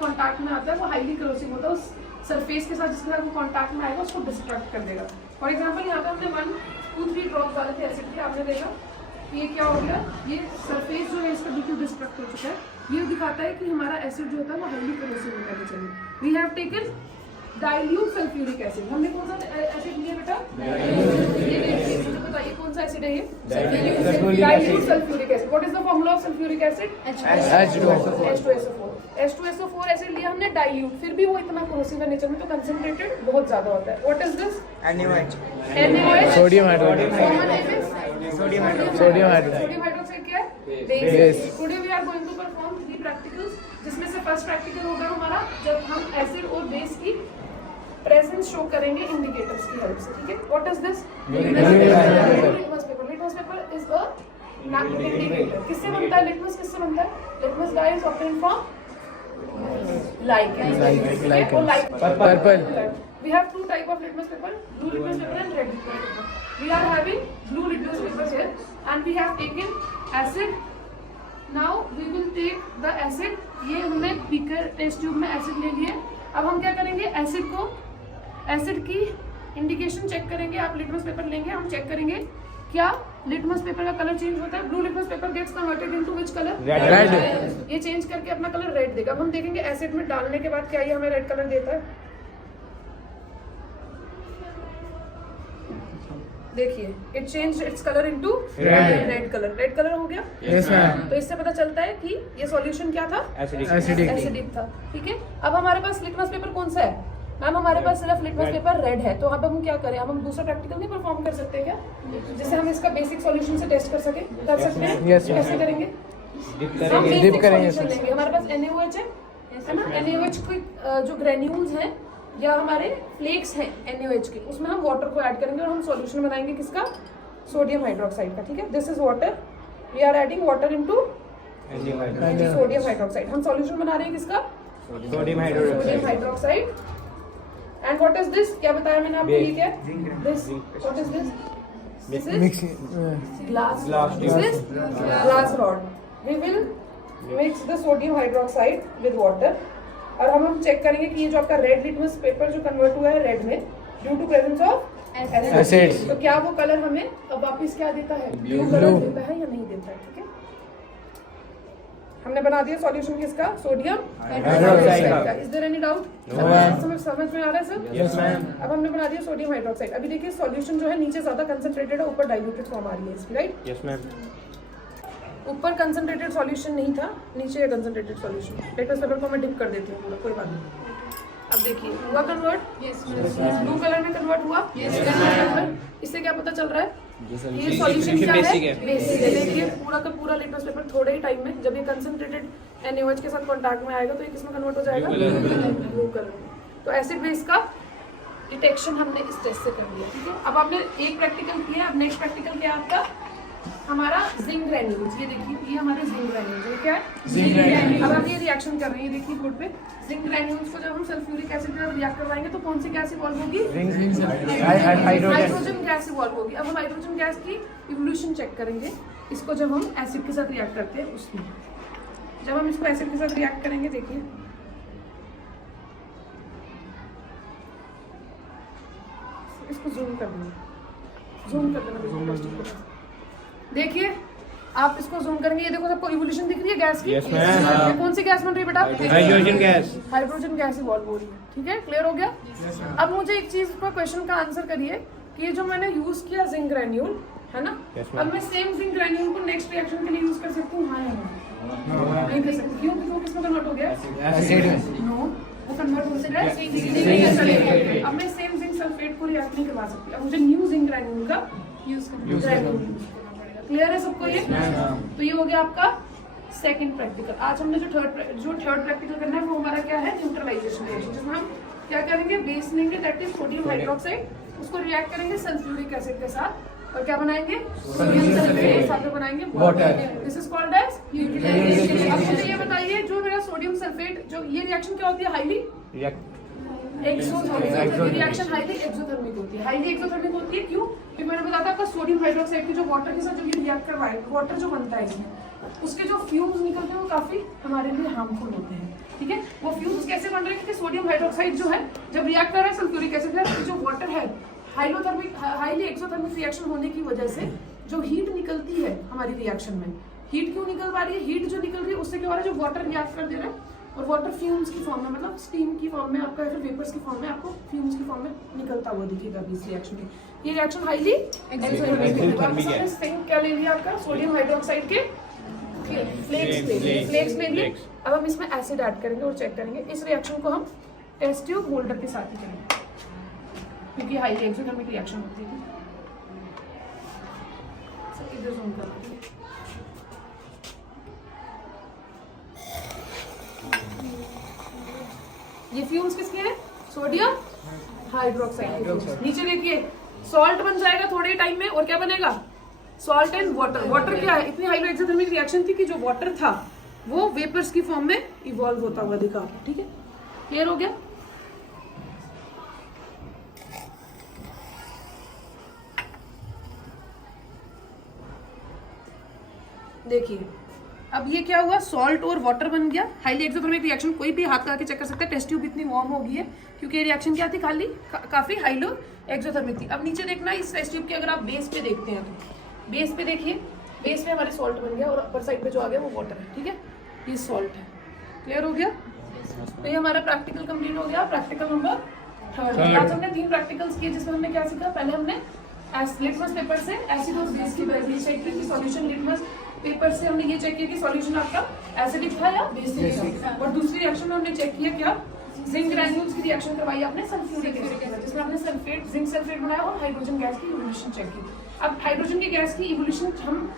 Contact में आता है वो हाईली करोसिव होता है, उस सरफेस के साथ जिसके साथ वो कांटेक्ट में आएगा उसको डिस्ट्रक्ट कर देगा। फॉर एग्जांपल यहाँ पे हमने 1, 2, 3 ड्रॉप डाले थे एसिड के, आपने देखा ये क्या हो गया, ये सरफेस जो है इसका बिल्कुल डिस्ट्रक्ट हो चुका है। ये दिखाता है कि हमारा एसिड जो होता है वो हाईली करोसिव होता है। चलिए, we have taken dilute sulphuric acid. हमने कौन सा एसिड लिया बेटा? ये देखिए, मुझे बताइए कौन सा एसिड है ये? Dilute sulphuric acid. What is the formula of sulphuric acid? H2SO4। H2SO4 acid लिया हमने डाइल्यूट, फिर भी वो इतना करोसिव है नेचर में, तो कंसंट्रेटेड बहुत ज्यादा होता है। What is this? NaOH, sodium hydroxide. Sodium hydroxide क्या है? Base. Today we are going to perform 3 practicals, जिसमें से फर्स्ट प्रैक्टिकल होगा हमारा जब हम एसिड और बेस की प्रेजेंस शो करेंगे इंडिकेटर्स की हेल्प से। ठीक है, what is this? Litmus paper. Litmus paper is a indicator. किससे बनता है लिटमस? किससे बनता है? Litmus dye is obtained from lichen. Purple. We have 2 type of litmus paper, blue litmus paper and red litmus paper. We are having blue litmus paper here and we have taken acid. Now we will take the acid. ये हमने beaker test tube में acid ले लिए। अब हम क्या करेंगे, acid की इंडिकेशन चेक करेंगे। आप लिटमस पेपर लेंगे, हम चेक करेंगे क्या लिटमस पेपर का कलर चेंज होता है। Blue litmus paper gets converted into which colour? Red. ये चेंज करके अपना कलर रेड देगा। अब हम देखेंगे एसिड में डालने के बाद क्या ये हमें रेड कलर देता है। देखिए, it change its colour into red colour. Red colour हो गया। Yes ma'am. तो इससे पता चलता है कि ये सॉल्यूशन क्या था? एसिडिक था। ठीक है, अब हमारे पास लिटमस पेपर कौन सा है? मैम हमारे पास सिर्फ लिटमस पेपर रेड है, तो यहाँ पे हम क्या करें? अब हम दूसरा प्रैक्टिकल नहीं परफॉर्म कर सकते क्या, जिससे हम इसका बेसिक सॉल्यूशन से टेस्ट कर सके? कर सकते हैं। कैसे करेंगे? डिप करेंगे। हमारे पास NaOH है ना, NaOH की जो ग्रेन्यूल्स हैं या हमारे फ्लेक्स हैं NaOH के, उसमें हम वाटर को ऐड करेंगे और हम सॉल्यूशन बनाएंगे किसका? सोडियम हाइड्रोक्साइड का। ठीक है, this is water. We are adding water into sodium hydroxide. हम सॉल्यूशन बना रहे हैं किसका? Sodium hydroxide. And what is this? क्या बताया मैंने आपको? ये क्या है? This what is this? This is glass. This is glass rod. We will mix the sodium hydroxide with water और हम चेक करेंगे कि ये जो आपका रेड लिटमस पेपर जो कन्वर्ट हुआ है रेड में due to presence of acid, तो क्या वो कलर हमें अब वापस क्या देता है? ब्लू कलर देता है या नहीं देता है? ठीक है, हमने बना दिया सॉल्यूशन किसका? सोडियम हाइड्रोक्साइड का। Is there any doubt? समझ में आ रहा है सर? Yes ma'am. अब हमने बना दिया सोडियम हाइड्रोक्साइड। अभी देखिए सॉल्यूशन जो है नीचे ज्यादा कंसंट्रेटेड है, ऊपर डाइल्यूटेड फॉर्म आ रही है इसकी, राइट? Yes ma'am. ऊपर कंसंट्रेटेड सॉल्यूशन नहीं था, नीचे कंसंट्रेटेड सॉल्यूशन। लिटमस पेपर को मैं डिप कर देती हूँ पूरा, कोई बात नहीं। अब देखिए हुआ कन्वर्ट? ब्लू कलर में कन्वर्ट हुआ। इससे क्या पता चल रहा है? ये सॉल्यूशन क्या है? बेसिक है। देखिए पूरा का पूरा लिटमस पेपर थोड़े ही टाइम में जब ये कंसंट्रेटेड NaOH के साथ कांटेक्ट में आएगा तो ये किसमें कन्वर्ट हो जाएगा? ब्लू कलर में। तो एसिड बेस का डिटेक्शन हमने इस टेस्ट से कर लिया। ठीक है, अब आपने एक प्रैक्टिकल किया। अब नेक्स्ट प्रैक्टिकल क्या आपका? हमारा जिंक ग्रैन्यूल्स। ये देखिए, ये हमारे जिंक ग्रैन्यूल्स है। क्या है? Zinc granules. अब हम ये रिएक्शन कर रहे हैं, ये देखिए बोर्ड पे। जिंक ग्रैन्यूल्स को जब हम सल्फ्यूरिक एसिड के साथ रिएक्ट करवाएंगे तो कौन सी गैस इवॉल्व होगी? हाइड्रोजन गैस इवॉल्व होगी। अब हम हाइड्रोजन गैस की इवोल्यूशन चेक करेंगे, इसको जब हम एसिड के साथ रिएक्ट करते हैं उसमें। जब हम इसको एसिड के साथ रिएक्ट करेंगे, देखिए इसको जूम कर देना। देखिए आप इसको जूम करेंगे, ये देखो सबको इवोल्यूशन दिख रही है गैस की। ये कौन सी गैस बन रही है बेटा? हाइड्रोजन गैस इवॉल्व हो रही है। ठीक है, क्लियर हो गया? अब मुझे एक चीज का क्वेश्चन का आंसर करिए कि ये जो मैंने यूज किया जिंक ग्रैन्यूल है ना, अब मैं सेम जिंक ग्रैन्यूल को नेक्स्ट रिएक्शन के लिए यूज कर सकती हूँ? हाँ या नहीं कर सकती? क्यों? क्यों? किसमें कन्वर्ट हो गया? नो, वो कन्वर्ट हो सकता है। अब मैं सेम जिंक सल्फेट को रिएक्ट नहीं करवा सकती। अब मुझे न्यू जिंक ग्रैन्यूल का यूज करना पड़ेगा। क्लियर है सबको ये? तो ये हो गया आपका सेकंड प्रैक्टिकल। आज हमने जो थर्ड प्रैक्टिकल करना है वो हमारा क्या है? न्यूट्रलाइजेशन रिएक्शन, जिसमें हम क्या करेंगे? बेस लेंगे दैट इज सोडियम हाइड्रोक्साइड, उसको रिएक्ट करेंगे सल्फ्यूरिक एसिड के साथ और क्या बनाएंगे? सोडियम सल्फेट, साथ में बनाएंगे water. This is called as neutralisation. अब मुझे ये बताइए, जो मेरा सोडियम सल्फेट, जो ये रिएक्शन क्या होती है? Highly exothermic reaction, highly exothermic होती है। हाईली एक्सोथर्मिक होती है क्यों? क्योंकि मैंने बताया था आपका सोडियम हाइड्रोक्साइड की जो वाटर के साथ जो ये रिएक्ट करवाएगा, वाटर जो बनता है इसमें, उसके जो फ्यूम्स निकलते हैं वो काफी हमारे लिए हार्मफुल होते हैं, ठीक है। वो फ्यूम्स कैसे बन रहे हैं कि सोडियम हाइड्रोक्साइड जो है जब रिएक्ट कर रहा है सल्फ्यूरिक एसिड है, जो वाटर है हाईली एक्सोथर्मिक रिएक्शन होने की वजह से जो हीट निकलती है हमारी रिएक्शन में, हीट क्यों निकल पा रही है, हीट जो निकल रही है उससे क्या हो रहा है, जो वाटर रिएक्ट कर दे रहा है और वाटर फ्यूम्स की फॉर्म में, मतलब स्टीम की फॉर्म में आपका, या फिर वेपर्स की फॉर्म में आपको फ्यूम्स की फॉर्म में निकलता हुआ दिखेगा अभी इस रिएक्शन में। ये रिएक्शन हाईली एक्सोथर्मिक क्या ले लिया आपका, सोडियम हाइड्रोक्साइड के फ्लेक्स ले लिए। अब हम इसमें एसिड ऐड करेंगे और चेक करेंगे। इस रिएक्शन को हम टेस्ट ट्यूब होल्डर के साथ ही करेंगे क्योंकि हाईली एक्सोथर्मिक रिएक्शन होती है। इधर जूम कर लीजिए। ये फ्यूम्स किसके हैं, सोडियम हाइड्रोक्साइड। नीचे देखिए सॉल्ट बन जाएगा थोड़े टाइम में और क्या बनेगा, सॉल्ट एंड वाटर। वाटर क्या है, इतनी हाई एक्सोथर्मिक रिएक्शन थी कि जो वाटर था वो वेपर्स की फॉर्म में इवॉल्व होता हुआ दिखा, ठीक है। क्लियर हो गया। देखिए अब ये क्या हुआ, सॉल्ट और वाटर बन गया, हाईली एक्सोथर्मिक रिएक्शन। कोई भी हाथ लगा के चेक कर सकता है, टेस्ट ट्यूब इतनी वार्म हो गई है क्योंकि ये रिएक्शन क्या थी, खाली काफी हाईलो एक्सोथर्मिक थी। अब नीचे देखना, इस टेस्ट ट्यूब के अगर आप बेस पे देखते हैं तो बेस पे देखिए, बेस पे हमारे सॉल्ट बन गया और अपर साइड पे जो आ गया वो वाटर है, ठीक है। ये सॉल्ट है। क्लियर हो गया। तो ये हमारा प्रैक्टिकल कंप्लीट हो गया। प्रैक्टिकल नंबर 3 आज हमने 3 प्रैक्टिकल्स किए जिसमें हमने क्या सीखा, पहले हमने लिटमस पेपर से एसिड और बेस की वैल्यू चेक की, सॉल्यूशन लिटमस पेपर से हमने ये चेक किया कि सॉल्यूशन आपका एसिडिक था या बेसिक था। और दूसरी रिएक्शन में हमने चेक किया क्या, जिंक ग्रैन्यूल्स की रिएक्शन करवाई आपने सल्फ्यूरिक एसिड के साथ, जिसमें हमने सल्फेट जिंक सल्फेट बनाया और हाइड्रोजन गैस की इवोल्यूशन चेक की। अब हाइड्रोजन की गैस की इवोल्यूशन हम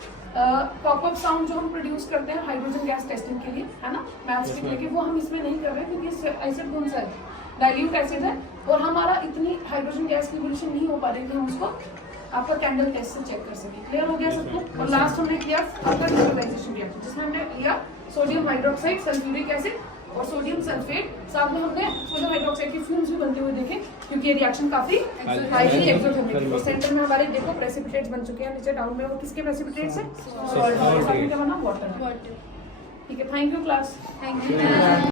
पॉपअप साउंड जो हम प्रोड्यूस करते हैं हाइड्रोजन गैस टेस्टिंग के लिए, है ना, मैथस्टिक लेके, वो हम इसमें नहीं कर रहे क्योंकि एसिड कौन सा है, डाइल्यूट एसिड है और हमारा इतनी हाइड्रोजन गैस की इवोल्यूशन नहीं हो पा रही कि हम उसको आपका कैंडल टेस्ट से चेक कर सके। क्लियर हो गया सबको। और लास्ट हमने किया आपका न्यूट्रलाइजेशन रिएक्शन जिसमें हमने लिया सोडियम हाइड्रोक्साइड, सल्फ्यूरिक एसिड और सोडियम सल्फेट, साथ में हमने सोडियम हाइड्रोक्साइड के फ्यूम्स भी बनते हुए देखे क्योंकि ये रिएक्शन काफी हाईली एक्सोथर्मिक है। और सेंटर में हमारे देखो प्रेसिपिटेट्स बन चुके हैं, नीचे डाउन में वो किसके प्रेसिपिटेट्स है, सॉल्ट, क्या बना, वाटर। ठीक है, thank you class. Thank you.